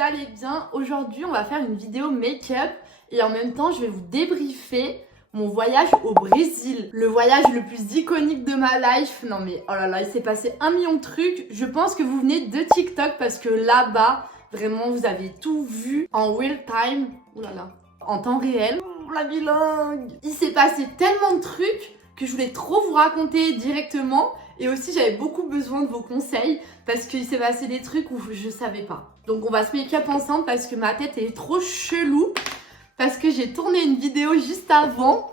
allez bien. Aujourd'hui, on va faire une vidéo make-up et en même temps, je vais vous débriefer mon voyage au Brésil. Le voyage le plus iconique de ma life. Non mais oh là là, il s'est passé 1 million de trucs. Je pense que vous venez de TikTok parce que là-bas, vraiment, vous avez tout vu en real time. Oh là là, en temps réel. Oh, la bilingue. Il s'est passé tellement de trucs que je voulais trop vous raconter directement. Et aussi, j'avais beaucoup besoin de vos conseils parce qu'il s'est passé des trucs où je savais pas. Donc on va se make-up ensemble parce que ma tête est trop chelou. Parce que j'ai tourné une vidéo juste avant.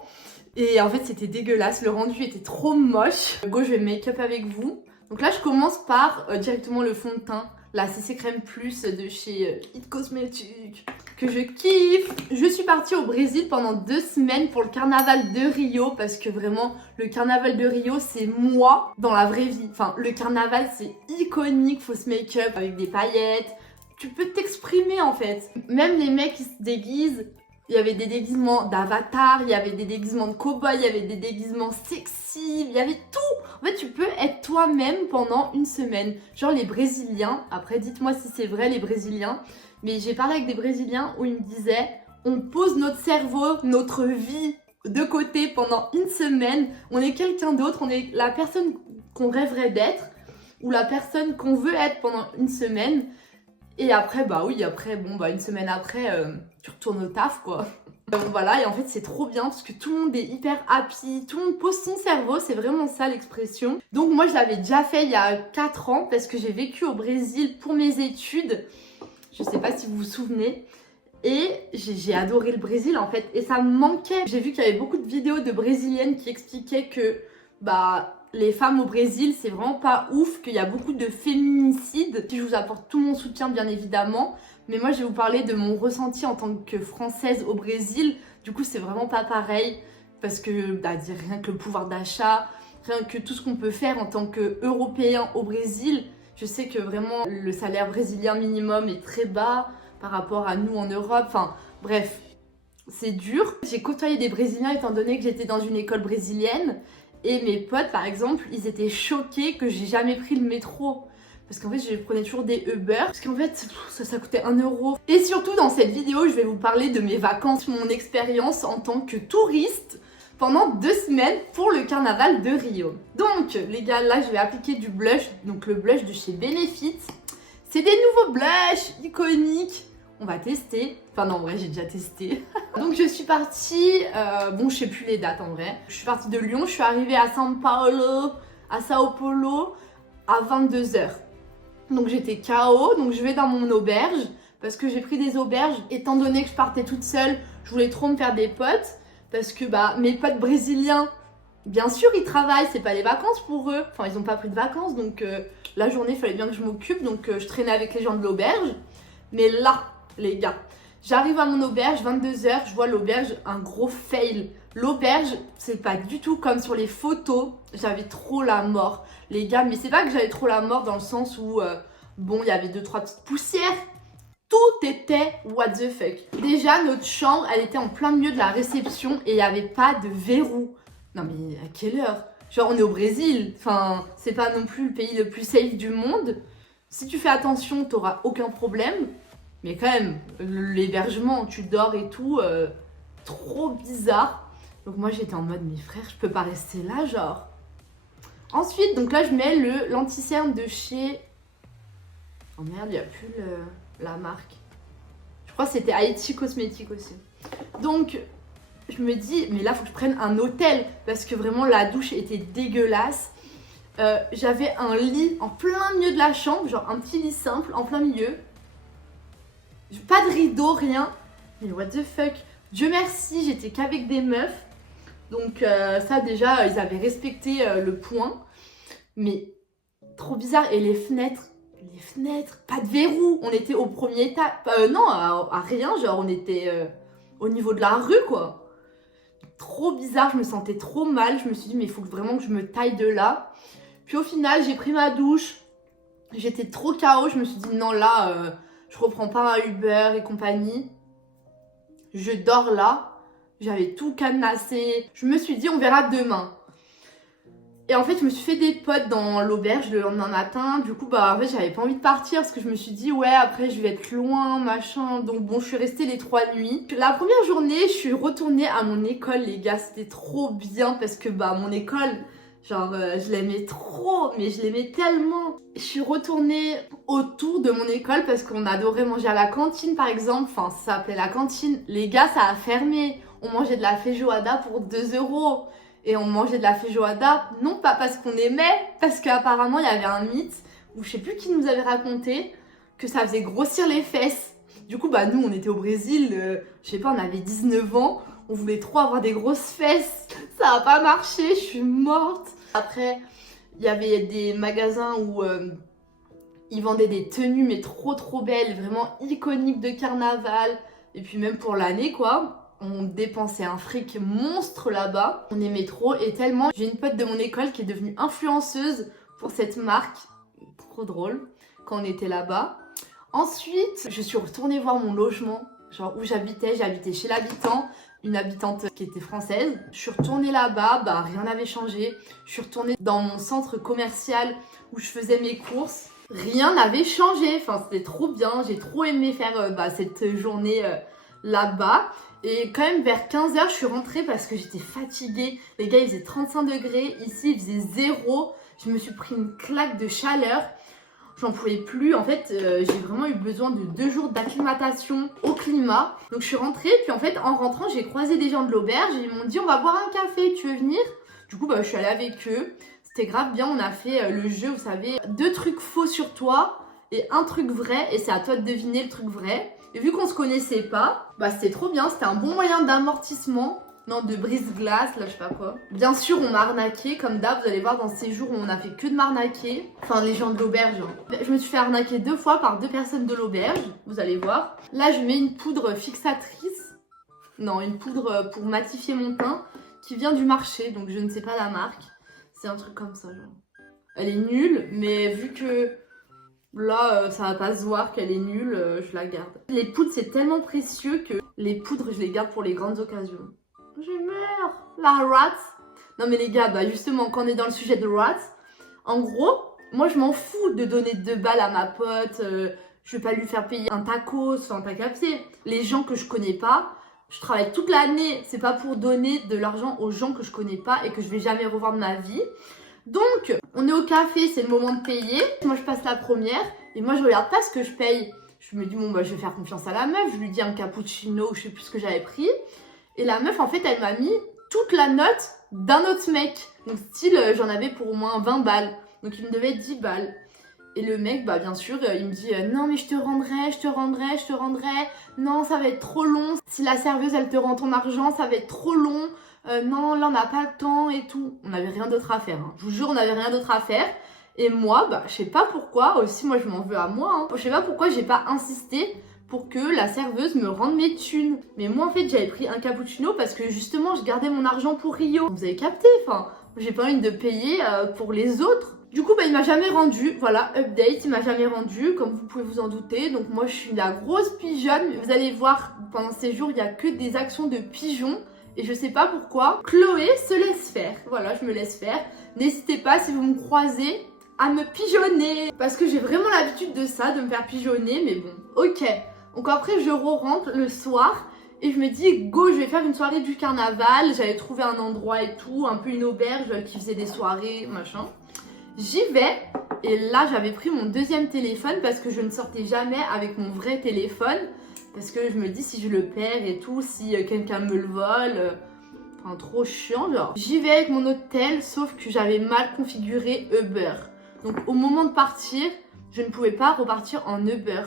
Et en fait, c'était dégueulasse. Le rendu était trop moche. Go, je vais make-up avec vous. Donc là, je commence par directement le fond de teint. La CC Crème Plus de chez It Cosmetics. Que je kiffe. Je suis partie au Brésil pendant 2 semaines pour le carnaval de Rio. Parce que vraiment, le carnaval de Rio, c'est moi dans la vraie vie. Enfin, le carnaval, c'est iconique. Faut se make-up avec des paillettes. Tu peux t'exprimer en fait. Même les mecs qui se déguisent. Il y avait des déguisements d'avatar, il y avait des déguisements de cow-boy, il y avait des déguisements sexy, il y avait tout. En fait, tu peux être toi-même pendant 1 semaine. Genre les Brésiliens, après dites-moi si c'est vrai les Brésiliens, mais j'ai parlé avec des Brésiliens où ils me disaient on pose notre cerveau, notre vie de côté pendant 1 semaine, on est quelqu'un d'autre, on est la personne qu'on rêverait d'être ou la personne qu'on veut être pendant 1 semaine. Et après, bah oui, après, bon, bah 1 semaine après, tu retournes au taf, quoi. Voilà, et en fait, c'est trop bien parce que tout le monde est hyper happy, tout le monde pose son cerveau, c'est vraiment ça l'expression. Donc moi, je l'avais déjà fait il y a 4 ans parce que j'ai vécu au Brésil pour mes études. Je sais pas si vous vous souvenez. Et j'ai adoré le Brésil, en fait, et ça me manquait. J'ai vu qu'il y avait beaucoup de vidéos de Brésiliennes qui expliquaient que, bah, les femmes au Brésil, c'est vraiment pas ouf, qu'il y a beaucoup de féminicides. Je vous apporte tout mon soutien, bien évidemment. Mais moi, je vais vous parler de mon ressenti en tant que Française au Brésil. Du coup, c'est vraiment pas pareil. Parce que, bah, rien que le pouvoir d'achat, rien que tout ce qu'on peut faire en tant qu'Européen au Brésil. Je sais que vraiment, le salaire brésilien minimum est très bas par rapport à nous en Europe. Enfin, bref, c'est dur. J'ai côtoyé des Brésiliens étant donné que j'étais dans une école brésilienne. Et mes potes, par exemple, ils étaient choqués que j'ai jamais pris le métro. Parce qu'en fait, je prenais toujours des Uber. Parce qu'en fait, ça coûtait 1 euro. Et surtout, dans cette vidéo, je vais vous parler de mes vacances, mon expérience en tant que touriste pendant 2 semaines pour le carnaval de Rio. Donc, les gars, là, je vais appliquer du blush. Donc, le blush de chez Benefit. C'est des nouveaux blushs iconiques. On va tester. Enfin non, en vrai, j'ai déjà testé. Donc je suis partie, bon, je sais plus les dates en vrai. Je suis partie de Lyon, je suis arrivée à Sao Paulo à 22h. Donc j'étais KO, donc je vais dans mon auberge parce que j'ai pris des auberges. Étant donné que je partais toute seule, je voulais trop me faire des potes parce que bah mes potes brésiliens, bien sûr, ils travaillent, c'est pas les vacances pour eux. Enfin, ils ont pas pris de vacances, donc la journée, il fallait bien que je m'occupe, donc je traînais avec les gens de l'auberge. Mais là, les gars, j'arrive à mon auberge, 22h, je vois l'auberge, un gros fail. L'auberge, c'est pas du tout comme sur les photos. J'avais trop la mort. Les gars, mais c'est pas que j'avais trop la mort dans le sens où, bon, il y avait 2-3 petites poussières. Tout était what the fuck. Déjà, notre chambre, elle était en plein milieu de la réception et il n'y avait pas de verrou. Non mais à quelle heure? Genre, on est au Brésil. Enfin, c'est pas non plus le pays le plus safe du monde. Si tu fais attention, t'auras aucun problème. Mais quand même, l'hébergement, tu dors et tout, trop bizarre. Donc moi j'étais en mode, mais frère, je peux pas rester là, genre. Ensuite, donc là je mets le l'anti-cerne de chez... Oh merde, il n'y a plus la marque. Je crois que c'était It Cosmetics aussi. Donc, je me dis, mais là faut que je prenne un hôtel parce que vraiment la douche était dégueulasse. J'avais un lit en plein milieu de la chambre, genre un petit lit simple en plein milieu. Pas de rideau, rien. Mais what the fuck. Dieu merci, j'étais qu'avec des meufs. Donc ça déjà, ils avaient respecté le point. Mais trop bizarre. Et les fenêtres, pas de verrou. On était au premier étage. Non, à rien. Genre on était au niveau de la rue, quoi. Trop bizarre, je me sentais trop mal. Je me suis dit, mais il faut vraiment que je me taille de là. Puis au final, j'ai pris ma douche. J'étais trop KO. Je me suis dit, non, là... je reprends pas un Uber et compagnie. Je dors là. J'avais tout cadenassé. Je me suis dit, on verra demain. Et en fait, je me suis fait des potes dans l'auberge le lendemain matin. Du coup, bah en fait, j'avais pas envie de partir parce que je me suis dit, ouais, après, je vais être loin, machin. Donc bon, je suis restée les 3 nuits. La première journée, je suis retournée à mon école, les gars. C'était trop bien parce que bah mon école, genre, je l'aimais trop, mais je l'aimais tellement. Je suis retournée autour de mon école parce qu'on adorait manger à la cantine, par exemple. Enfin, ça s'appelait la cantine. Les gars, ça a fermé. On mangeait de la feijoada pour 2 euros. Et on mangeait de la feijoada, non pas parce qu'on aimait, parce qu'apparemment il y avait un mythe, ou je sais plus qui nous avait raconté, que ça faisait grossir les fesses. Du coup, bah nous on était au Brésil, je sais pas, on avait 19 ans, on voulait trop avoir des grosses fesses, ça a pas marché, je suis morte. Après, il y avait des magasins où ils vendaient des tenues mais trop belles, vraiment iconiques de carnaval, et puis même pour l'année quoi. On dépensait un fric monstre là-bas. On aimait trop et tellement. J'ai une pote de mon école qui est devenue influenceuse pour cette marque. Trop drôle quand on était là-bas. Ensuite, je suis retournée voir mon logement, genre où j'habitais. J'habitais chez l'habitant, une habitante qui était française. Je suis retournée là-bas, bah rien n'avait changé. Je suis retournée dans mon centre commercial où je faisais mes courses. Rien n'avait changé. Enfin, c'était trop bien. J'ai trop aimé faire cette journée là-bas. Et quand même vers 15h, je suis rentrée parce que j'étais fatiguée. Les gars, il faisait 35 degrés. Ici, il faisait 0. Je me suis pris une claque de chaleur. J'en pouvais plus. En fait, j'ai vraiment eu besoin de 2 jours d'acclimatation au climat. Donc, je suis rentrée. Puis, en fait, en rentrant, j'ai croisé des gens de l'auberge. Et ils m'ont dit, on va boire un café. Tu veux venir? Du coup, bah, je suis allée avec eux. C'était grave bien. On a fait le jeu, vous savez, 2 trucs faux sur toi et un truc vrai. Et c'est à toi de deviner le truc vrai. Et vu qu'on se connaissait pas, bah c'était trop bien, c'était un bon moyen d'amortissement, non de brise-glace, là je sais pas quoi. Bien sûr on m'a arnaqué, comme d'hab, vous allez voir dans ces jours où on a fait que de m'arnaquer, enfin les gens de l'auberge. Hein. Je me suis fait arnaquer 2 fois par 2 personnes de l'auberge, vous allez voir. Là je mets une poudre fixatrice, non une poudre pour matifier mon teint, qui vient du marché, donc je ne sais pas la marque. C'est un truc comme ça genre. Elle est nulle, mais vu que... Là, ça va pas se voir qu'elle est nulle, je la garde. Les poudres, c'est tellement précieux que les poudres, je les garde pour les grandes occasions. Je meurs. La rat. Non mais les gars, bah justement, quand on est dans le sujet de rat, en gros, moi je m'en fous de donner 2 balles à ma pote, je vais pas lui faire payer un tacos, enfin t'as capté. Les gens que je connais pas, je travaille toute l'année, c'est pas pour donner de l'argent aux gens que je connais pas et que je vais jamais revoir de ma vie. Donc, on est au café, c'est le moment de payer. Moi, je passe la première et moi, je regarde pas ce que je paye. Je me dis, bon, bah, je vais faire confiance à la meuf. Je lui dis un cappuccino, je sais plus ce que j'avais pris. Et la meuf, en fait, elle m'a mis toute la note d'un autre mec. Donc, style, j'en avais pour au moins 20 balles. Donc, il me devait 10 balles. Et le mec, bah, bien sûr, il me dit, non, mais je te rendrai. Non, ça va être trop long. Si la serveuse, elle te rend ton argent, ça va être trop long. Non, là on n'a pas le temps et tout. On n'avait rien d'autre à faire. Hein. Je vous jure, on n'avait rien d'autre à faire. Et moi, bah, je sais pas pourquoi, aussi moi je m'en veux à moi. Hein. Je sais pas pourquoi j'ai pas insisté pour que la serveuse me rende mes thunes. Mais moi en fait, j'avais pris un cappuccino parce que justement, je gardais mon argent pour Rio. Vous avez capté, enfin, j'ai pas envie de payer pour les autres. Du coup, bah, il m'a jamais rendu. Voilà, update, il m'a jamais rendu, comme vous pouvez vous en douter. Donc moi, je suis la grosse pigeonne. Vous allez voir, pendant ces jours, il y a que des actions de pigeons. Et je sais pas pourquoi, Chloé se laisse faire. Voilà, je me laisse faire. N'hésitez pas, si vous me croisez, à me pigeonner. Parce que j'ai vraiment l'habitude de ça, de me faire pigeonner. Mais bon, ok. Donc après, je rentre le soir. Et je me dis, go, je vais faire une soirée du carnaval. J'avais trouvé un endroit et tout, un peu une auberge qui faisait des soirées, machin. J'y vais. Et là, j'avais pris mon 2e téléphone parce que je ne sortais jamais avec mon vrai téléphone. Parce que je me dis si je le perds et tout, si quelqu'un me le vole, enfin trop chiant genre. J'y vais avec mon hôtel, sauf que j'avais mal configuré Uber. Donc au moment de partir, je ne pouvais pas repartir en Uber.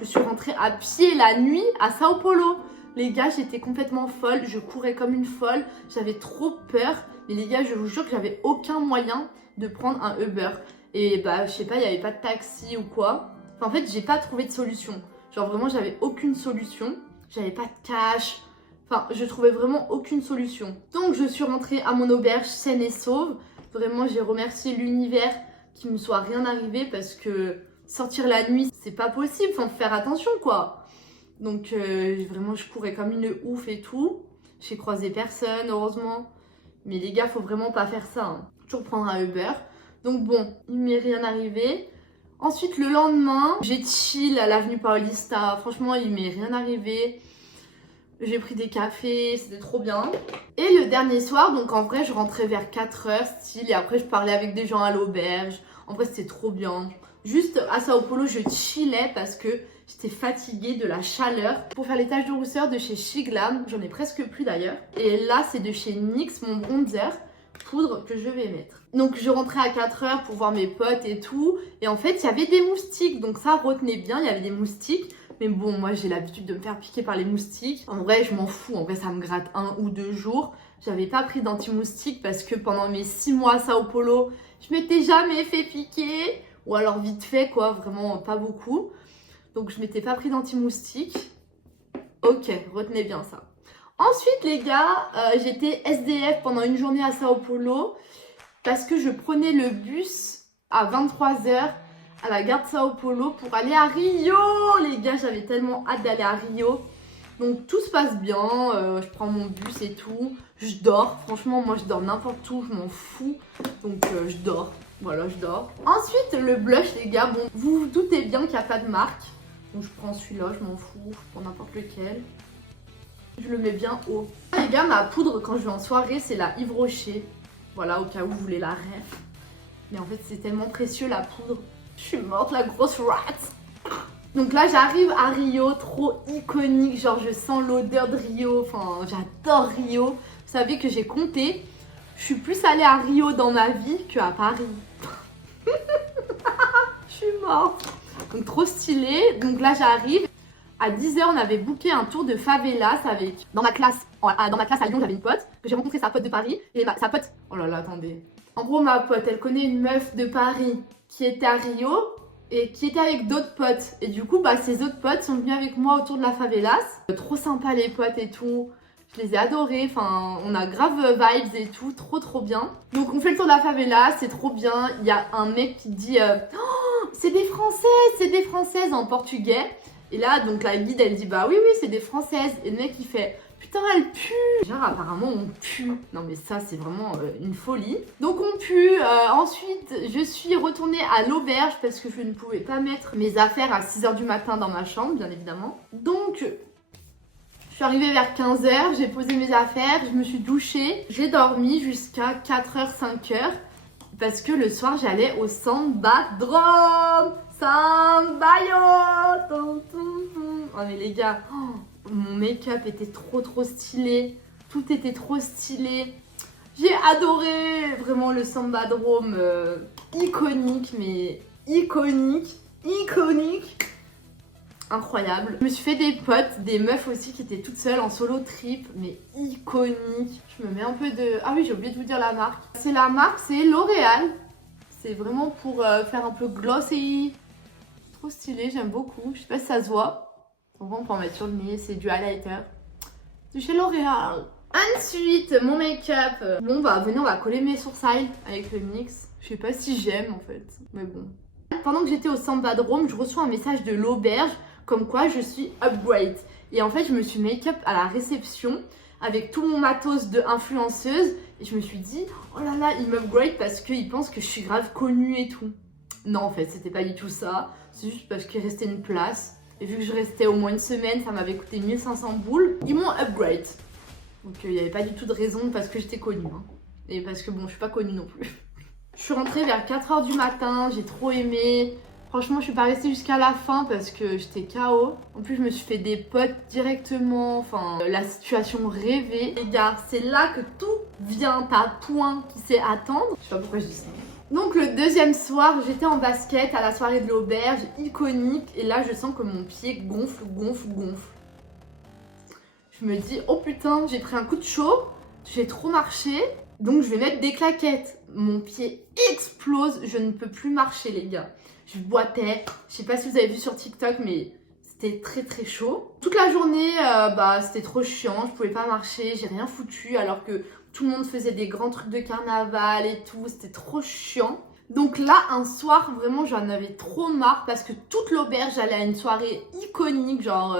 Je suis rentrée à pied la nuit à Sao Paulo. Les gars, j'étais complètement folle, je courais comme une folle, j'avais trop peur. Mais les gars, je vous jure que j'avais aucun moyen de prendre un Uber. Et bah je sais pas, il n'y avait pas de taxi ou quoi. Enfin, en fait, j'ai pas trouvé de solution. Genre vraiment, j'avais aucune solution. J'avais pas de cash. Enfin, je trouvais vraiment aucune solution. Donc, je suis rentrée à mon auberge saine et sauve. Vraiment, j'ai remercié l'univers qu'il me soit rien arrivé parce que sortir la nuit, c'est pas possible. Faut faire attention, quoi. Donc, vraiment, je courais comme une ouf et tout. J'ai croisé personne, heureusement. Mais les gars, faut vraiment pas faire ça. Hein. toujours prendre un Uber. Donc bon, il m'est rien arrivé. Ensuite, le lendemain, j'ai chill à l'avenue Paulista. Franchement, il m'est rien arrivé. J'ai pris des cafés, c'était trop bien. Et le dernier soir, donc en vrai, je rentrais vers 4h, style. Et après, je parlais avec des gens à l'auberge. En vrai, c'était trop bien. Juste à Sao Paulo, je chillais parce que j'étais fatiguée de la chaleur. Pour faire les taches de rousseur de chez Shiglam, j'en ai presque plus d'ailleurs. Et là, c'est de chez NYX, mon bronzer poudre que je vais mettre. Donc je rentrais à 4h pour voir mes potes et tout. Et en fait, il y avait des moustiques. Donc ça retenait bien, il y avait des moustiques. Mais bon, moi j'ai l'habitude de me faire piquer par les moustiques. En vrai, je m'en fous. En vrai, ça me gratte 1 ou 2 jours. J'avais pas pris d'anti-moustique parce que pendant mes 6 mois à Sao Paulo, je m'étais jamais fait piquer. Ou alors vite fait quoi, vraiment pas beaucoup. Donc je m'étais pas pris d'anti-moustique. Ok, retenez bien ça. Ensuite les gars, j'étais SDF pendant une journée à Sao Paulo parce que je prenais le bus à 23h à la gare de Sao Paulo pour aller à Rio. Les gars, j'avais tellement hâte d'aller à Rio. Donc tout se passe bien, je prends mon bus et tout. Je dors, franchement moi je dors n'importe où, je m'en fous. Donc je dors, voilà je dors. Ensuite le blush les gars, bon vous vous doutez bien qu'il n'y a pas de marque. Donc je prends celui-là, je m'en fous, je prends n'importe lequel. Je le mets bien haut. Les gars, ma poudre quand je vais en soirée, c'est la Yves Rocher. Voilà, au cas où vous voulez la ref. Mais en fait, c'est tellement précieux la poudre. Je suis morte, la grosse rat. Donc là, j'arrive à Rio, trop iconique. Genre, je sens l'odeur de Rio. Enfin, j'adore Rio. Vous savez que j'ai compté. Je suis plus allée à Rio dans ma vie qu'à Paris. Je suis morte. Donc, trop stylé. Donc là, j'arrive. À 10h, on avait booké un tour de favelas avec... Dans ma classe à Lyon, j'avais une pote, que j'ai rencontré sa pote de Paris. Et sa pote... Oh là là, attendez. En gros, ma pote, elle connaît une meuf de Paris qui était à Rio et qui était avec d'autres potes. Et du coup, bah, ces autres potes sont venus avec moi autour de la favelas. Trop sympa les potes et tout. Je les ai adorés. Enfin, on a grave vibes et tout. Trop bien. Donc, on fait le tour de la favela. C'est trop bien. Il y a un mec qui dit oh, c'est des Françaises en portugais. Et là, donc la guide, elle dit bah oui, c'est des Françaises. Et le mec, il fait putain, elle pue. Genre, apparemment, on pue. Non, mais ça, c'est vraiment une folie. Donc, on pue. Ensuite, je suis retournée à l'auberge parce que je ne pouvais pas mettre mes affaires à 6h du matin dans ma chambre, bien évidemment. Donc, je suis arrivée vers 15h. J'ai posé mes affaires. Je me suis douchée. J'ai dormi jusqu'à 4h, 5h. Parce que le soir, j'allais au Sambadrome. Sambayo. Oh mais les gars, mon make-up était trop stylé. Tout était trop stylé. J'ai adoré vraiment le Sambadrome. Iconique, mais iconique. Incroyable. Je me suis fait des potes, des meufs aussi qui étaient toutes seules en solo trip, mais iconique. Je me mets un peu de... Ah oui, j'ai oublié de vous dire la marque. C'est la marque, c'est L'Oréal. C'est vraiment pour faire un peu glossy. Trop stylé, j'aime beaucoup. Je sais pas si ça se voit. On peut en mettre sur le nez, c'est du highlighter. De chez L'Oréal. Ensuite, mon make-up. Bon bah venez, on va coller mes sourcils avec le NYX. Je sais pas si j'aime en fait, mais bon. Pendant que j'étais au Sambadrome, je reçois un message de l'auberge comme quoi je suis upgrade. Et en fait, je me suis make-up à la réception avec tout mon matos de influenceuse. Et je me suis dit, oh là là, il m'upgrade parce qu'il pense que je suis grave connue et tout. Non, en fait, c'était pas du tout ça. C'est juste parce qu'il restait une place. Et vu que je restais au moins une semaine, ça m'avait coûté 1500 boules. Ils m'ont upgrade. Donc, il n'y avait pas du tout de raison parce que j'étais connue. Hein. Et parce que bon, je suis pas connue non plus. Je suis rentrée vers 4h du matin, j'ai trop aimé. Franchement, je suis pas restée jusqu'à la fin parce que j'étais KO. En plus, je me suis fait des potes directement. Enfin, la situation rêvée. Les gars, c'est là que tout vient à point qui sait attendre. Je sais pas pourquoi je dis ça. Donc, le deuxième soir, j'étais en basket à la soirée de l'auberge, iconique. Et là, je sens que mon pied gonfle. Je me dis, oh putain, j'ai pris un coup de chaud. J'ai trop marché. Donc, je vais mettre des claquettes. Mon pied explose. Je ne peux plus marcher, les gars. Je boitais, je sais pas si vous avez vu sur TikTok, mais c'était très chaud. Toute la journée, c'était trop chiant, je pouvais pas marcher, j'ai rien foutu alors que tout le monde faisait des grands trucs de carnaval et tout, c'était trop chiant. Donc là, un soir, vraiment, j'en avais trop marre parce que toute l'auberge allait à une soirée iconique, genre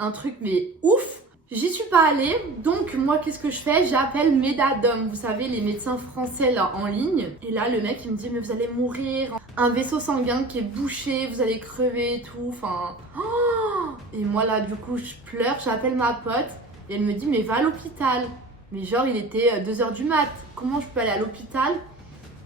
un truc mais ouf. J'y suis pas allée, donc moi qu'est-ce que je fais? J'appelle Medadom, vous savez les médecins français là en ligne. Et là le mec il me dit mais vous allez mourir, un vaisseau sanguin qui est bouché, vous allez crever et tout, enfin... Oh, et moi là du coup je pleure, j'appelle ma pote et elle me dit mais va à l'hôpital. Mais genre il était 2h du mat, comment je peux aller à l'hôpital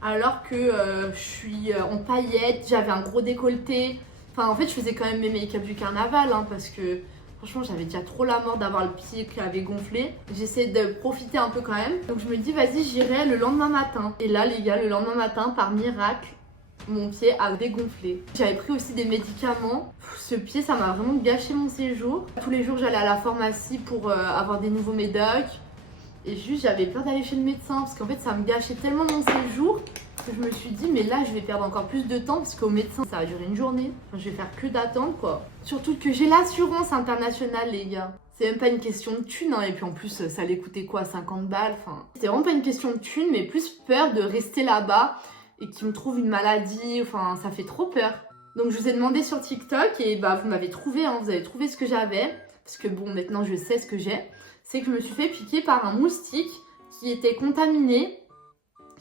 alors que je suis en paillettes, j'avais un gros décolleté. Enfin en fait je faisais quand même mes make-up du carnaval hein, parce que... Franchement, j'avais déjà trop la mort d'avoir le pied qui avait gonflé. J'essaie de profiter un peu quand même. Donc je me dis, vas-y, j'irai le lendemain matin. Et là, les gars, le lendemain matin, par miracle, mon pied a dégonflé. J'avais pris aussi des médicaments. Ce pied, ça m'a vraiment gâché mon séjour. Tous les jours, j'allais à la pharmacie pour avoir des nouveaux médocs. Et juste, j'avais peur d'aller chez le médecin parce qu'en fait, ça me gâchait tellement mon séjour que je me suis dit, mais là, je vais perdre encore plus de temps parce qu'au médecin, ça va durer une journée. Enfin, je vais faire que d'attendre, quoi. Surtout que j'ai l'assurance internationale, les gars. C'est même pas une question de thune, hein. Et puis en plus, ça allait coûter quoi, 50 balles. Enfin, c'était vraiment pas une question de thune, mais plus peur de rester là-bas et qu'ils me trouvent une maladie. Enfin, ça fait trop peur. Donc, je vous ai demandé sur TikTok et bah, vous m'avez trouvé, hein. Vous avez trouvé ce que j'avais. Parce que bon, maintenant, je sais ce que j'ai. C'est que je me suis fait piquer par un moustique qui était contaminé,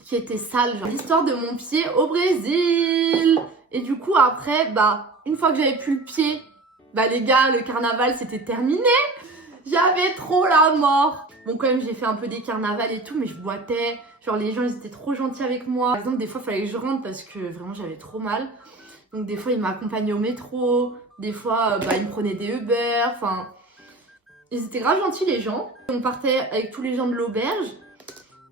qui était sale. Genre l'histoire de mon pied au Brésil. Et du coup après, bah une fois que j'avais plus le pied, bah les gars, le carnaval c'était terminé. J'avais trop la mort. Bon quand même j'ai fait un peu des carnavals et tout, mais je boitais. Genre les gens ils étaient trop gentils avec moi. Par exemple des fois il fallait que je rentre parce que vraiment j'avais trop mal. Donc des fois ils m'accompagnaient au métro. Des fois bah, ils me prenaient des Uber. Enfin... Ils étaient grave gentils les gens. On partait avec tous les gens de l'auberge.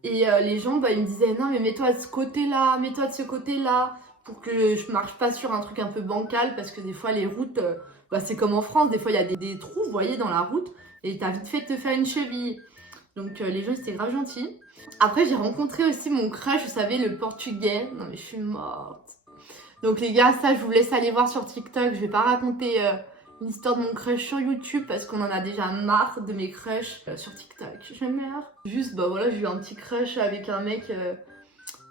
Et les gens, bah, ils me disaient non mais mets-toi de ce côté-là, mets-toi de ce côté-là. Pour que je marche pas sur un truc un peu bancal. Parce que des fois les routes, bah, c'est comme en France. Des fois il y a des trous, vous voyez, dans la route. Et t'as vite fait de te faire une cheville. Donc les gens, ils étaient grave gentils. Après j'ai rencontré aussi mon crush, vous savez, le portugais. Non mais je suis morte. Donc les gars, ça je vous laisse aller voir sur TikTok. Je vais pas raconter... l'histoire de mon crush sur YouTube parce qu'on en a déjà marre de mes crushs sur TikTok. Je meurs. Juste, bah voilà, j'ai eu un petit crush avec un mec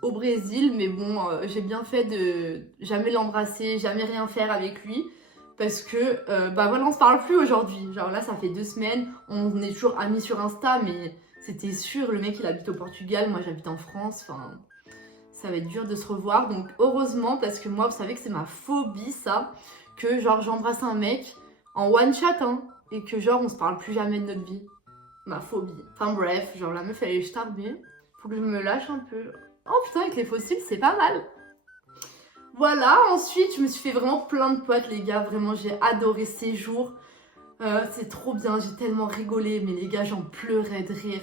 au Brésil, mais bon, j'ai bien fait de jamais l'embrasser, jamais rien faire avec lui parce que, bah voilà, on se parle plus aujourd'hui. Genre là, ça fait 2 semaines, on est toujours amis sur Insta, mais c'était sûr, le mec il habite au Portugal, moi j'habite en France, enfin... Ça va être dur de se revoir, donc heureusement, parce que moi, vous savez que c'est ma phobie, ça, que genre j'embrasse un mec en one shot, hein, et que genre on se parle plus jamais de notre vie. Ma phobie. Enfin bref, genre la meuf elle est starbée, faut que je me lâche un peu. Oh putain, avec les fossiles, c'est pas mal. Voilà, ensuite je me suis fait vraiment plein de potes, les gars, vraiment j'ai adoré ces jours. C'est trop bien, j'ai tellement rigolé, mais les gars, j'en pleurais de rire.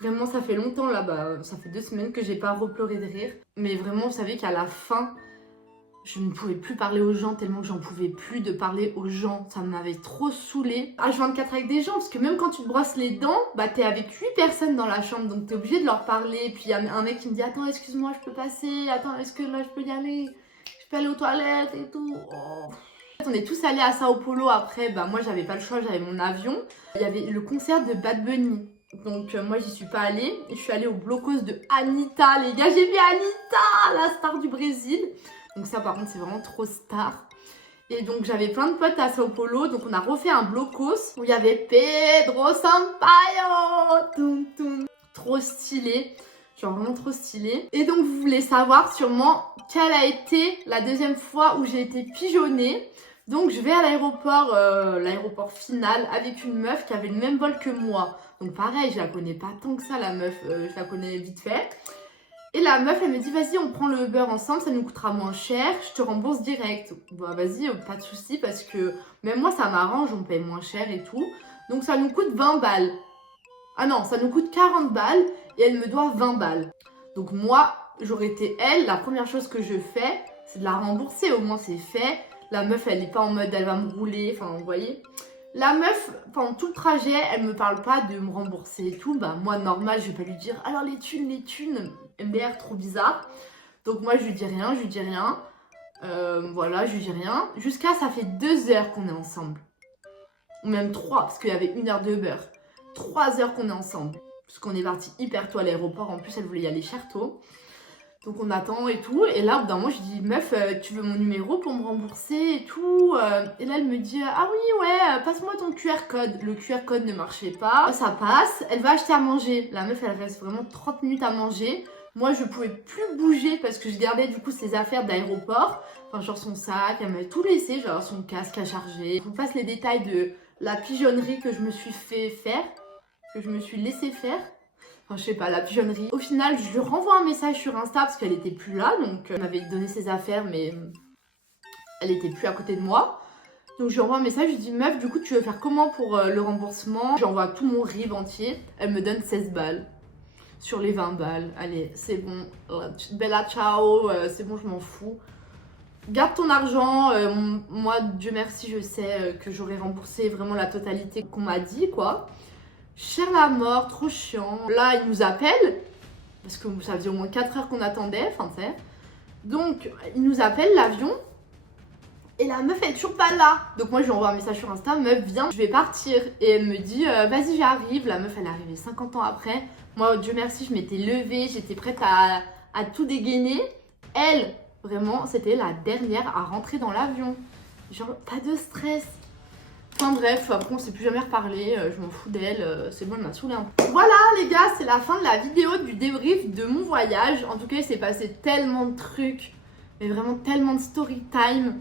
Vraiment, ça fait longtemps là, bah, ça fait 2 semaines que j'ai pas repleuré de rire. Mais vraiment, vous savez qu'à la fin, je ne pouvais plus parler aux gens tellement que j'en pouvais plus de parler aux gens. Ça m'avait trop saoulée. H24 avec des gens, parce que même quand tu te brosses les dents, bah t'es avec 8 personnes dans la chambre, donc t'es obligé de leur parler. Puis il y a un mec qui me dit, attends, excuse-moi, je peux passer. Attends, est-ce que là, je peux y aller? Je peux aller aux toilettes et tout. Oh. On est tous allés à Sao Paulo après, bah moi j'avais pas le choix, j'avais mon avion. Il y avait le concert de Bad Bunny. Donc moi j'y suis pas allée, je suis allée au blocos de Anitta, les gars, j'ai vu Anitta, la star du Brésil. Donc ça par contre c'est vraiment trop star. Et donc j'avais plein de potes à Sao Paulo, donc on a refait un blocos où il y avait Pedro Sampaio, toum, toum. Trop stylé, genre vraiment trop stylé. Et donc vous voulez savoir sûrement quelle a été la deuxième fois où j'ai été pigeonnée. Donc je vais à l'aéroport, l'aéroport final avec une meuf qui avait le même vol que moi. Donc pareil, je la connais pas tant que ça la meuf, je la connais vite fait. Et la meuf elle me dit vas-y on prend le Uber ensemble, ça nous coûtera moins cher, je te rembourse direct. Bah vas-y, pas de souci parce que même moi ça m'arrange, on paye moins cher et tout. Donc ça nous coûte 20 balles. Ah non, ça nous coûte 40 balles et elle me doit 20 balles. Donc moi, j'aurais été elle, la première chose que je fais, c'est de la rembourser, au moins c'est fait. La meuf, elle n'est pas en mode elle va me rouler, enfin vous voyez. La meuf, pendant tout le trajet, elle me parle pas de me rembourser et tout. Bah moi, normal, je vais pas lui dire alors les thunes, MDR, trop bizarre. Donc moi, je lui dis rien, je lui dis rien. Voilà, je lui dis rien. Jusqu'à ça fait 2 heures qu'on est ensemble. Ou même 3, parce qu'il y avait 1 heure de Uber. 3 heures qu'on est ensemble. Parce qu'on est parti hyper tôt à l'aéroport. En plus, elle voulait y aller cher tôt. Donc on attend et tout, et là au bout d'un moment je dis meuf tu veux mon numéro pour me rembourser et tout, et là elle me dit ah oui ouais passe-moi ton QR code. Le QR code ne marchait pas, ça passe, elle va acheter à manger, la meuf elle reste vraiment 30 minutes à manger. Moi je pouvais plus bouger parce que je gardais du coup ses affaires d'aéroport, enfin genre son sac, elle m'avait tout laissé, genre son casque à charger. Je vous passe les détails de la pigeonnerie que je me suis fait faire, que je me suis laissé faire. Enfin, je sais pas, la pigeonnerie. Au final, je lui renvoie un message sur Insta parce qu'elle était plus là. Donc, elle m'avait donné ses affaires, mais elle était plus à côté de moi. Donc, je lui envoie un message. Je lui dis, meuf, du coup, tu veux faire comment pour le remboursement? J'envoie tout mon RIB entier. Elle me donne 16 balles sur les 20 balles. Allez, c'est bon. Bella ciao. C'est bon, je m'en fous. Garde ton argent. Moi, Dieu merci, je sais que j'aurais remboursé vraiment la totalité qu'on m'a dit, quoi. Cher la mort, trop chiant. Là, il nous appelle, parce que ça faisait au moins 4 heures qu'on attendait, enfin, tu sais. Donc, il nous appelle, l'avion, et la meuf, elle est toujours pas là. Donc, moi, je lui envoie un message sur Insta, meuf, viens, je vais partir. Et elle me dit, vas-y, j'arrive. La meuf, elle est arrivée 50 ans après. Moi, Dieu merci, je m'étais levée, j'étais prête à tout dégainer. Elle, vraiment, c'était la dernière à rentrer dans l'avion. Genre, pas de stress. Enfin bref, après on s'est plus jamais reparlé, je m'en fous d'elle, c'est bon, elle m'a saoulé un peu. Voilà les gars, c'est la fin de la vidéo du débrief de mon voyage. En tout cas, il s'est passé tellement de trucs, mais vraiment tellement de story time,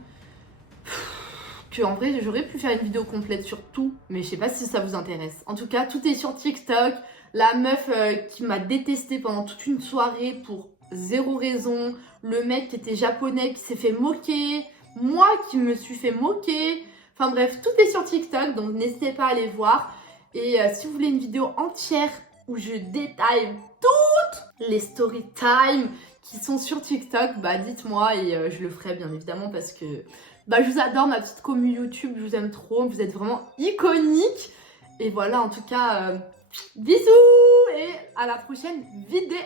que en vrai, j'aurais pu faire une vidéo complète sur tout, mais je sais pas si ça vous intéresse. En tout cas, tout est sur TikTok. La meuf qui m'a détestée pendant toute une soirée pour zéro raison. Le mec qui était japonais qui s'est fait moquer. Moi qui me suis fait moquer. Enfin bref, tout est sur TikTok, donc n'hésitez pas à aller voir. Et si vous voulez une vidéo entière où je détaille toutes les story time qui sont sur TikTok, bah dites-moi et je le ferai bien évidemment parce que bah, je vous adore, ma petite commu YouTube, je vous aime trop, vous êtes vraiment iconique. Et voilà, en tout cas, bisous et à la prochaine vidéo.